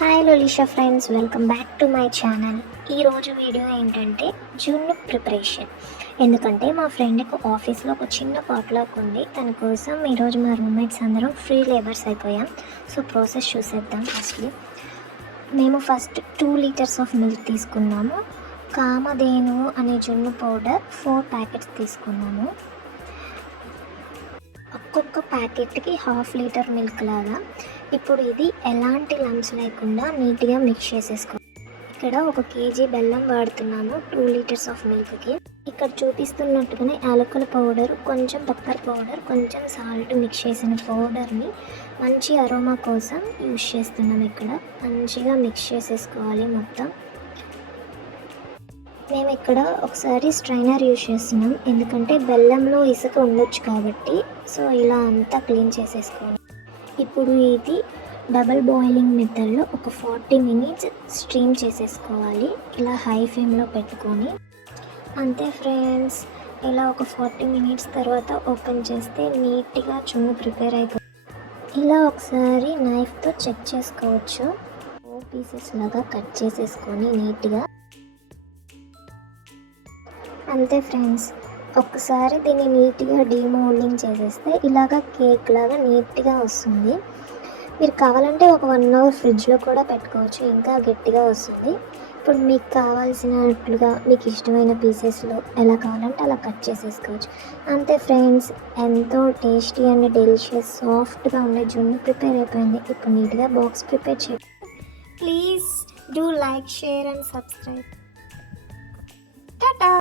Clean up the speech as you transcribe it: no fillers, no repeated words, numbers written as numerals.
Hi Lolisha friends, welcome back to my channel. ఈరోజు video ఏంటంటే జున్ను ప్రిపరేషన్. ఎందుకంటే మా ఫ్రెండ్కి ఆఫీస్లో ఒక చిన్న పాట్లాక్ ఉంది. తన కోసం ఈరోజు మా రూమ్మేట్స్ అందరం ఫ్రీ లేబర్స్ అయిపోయాం. సో ప్రాసెస్ చూసేద్దాం. మేము ఫస్ట్ 2 లీటర్స్ ఆఫ్ మిల్క్ తీసుకున్నాము. కామధేను అనే జున్ను పౌడర్ 4 ప్యాకెట్స్ తీసుకున్నాము. ఒక్కొక్క ప్యాకెట్కి 1/2 లీటర్ మిల్క్ లాగా. ఇప్పుడు ఇది ఎలాంటి లంప్స్ లేకుండా నీట్గా మిక్స్ చేసేసుకోవాలి. ఇక్కడ 1 కేజీ బెల్లం వాడుతున్నాము 2 లీటర్స్ ఆఫ్ మిల్క్కి. ఇక్కడ చూపిస్తున్నట్టుగానే యాలకుల పౌడర్, కొంచెం పెప్పర్ పౌడర్, కొంచెం సాల్ట్ మిక్స్ చేసిన పౌడర్ని మంచి అరోమా కోసం యూజ్ చేస్తున్నాం. ఇక్కడ మంచిగా మిక్స్ చేసేసుకోవాలి మొత్తం. మేము ఇక్కడ ఒకసారి స్ట్రైనర్ యూజ్ చేస్తున్నాం, ఎందుకంటే బెల్లంలో ఇసుక ఉండొచ్చు కాబట్టి. సో ఇలా అంతా క్లీన్ చేసేసుకోవాలి. ఇప్పుడు ఇది డబల్ బాయిలింగ్ మెథడ్లో ఒక 40 మినిట్స్ స్ట్రీమ్ చేసేసుకోవాలి, ఇలా హై ఫ్లేమ్లో పెట్టుకొని. అంతే ఫ్రెండ్స్, ఇలా ఒక 40 మినిట్స్ తర్వాత ఓపెన్ చేస్తే నీట్గా చున్ను ప్రిపేర్ అయిపోతుంది. ఇలా ఒకసారి నైఫ్తో చెక్ చేసుకోవచ్చు. 4 పీసెస్ లాగా కట్ చేసేసుకొని నీట్గా. అంతే ఫ్రెండ్స్, ఒక్కసారి దీన్ని నీట్గా డీమోల్డింగ్ చేసేస్తే ఇలాగ కేక్ లాగా నీట్గా వస్తుంది. మీరు కావాలంటే ఒక 1 అవర్ ఫ్రిడ్జ్లో కూడా పెట్టుకోవచ్చు, ఇంకా గట్టిగా వస్తుంది. ఇప్పుడు మీకు కావాల్సినట్లుగా మీకు ఇష్టమైన పీసెస్లో ఎలా కావాలంటే అలా కట్ చేసేసుకోవచ్చు. అంతే ఫ్రెండ్స్, ఎంతో టేస్టీ అండ్ డెలిషియస్ సాఫ్ట్గా ఉండే జున్ను ప్రిపేర్ అయిపోయింది. ఇప్పుడు నీట్గా బాక్స్ ప్రిపేర్ చేయండి. Please do like, share and subscribe. Tata.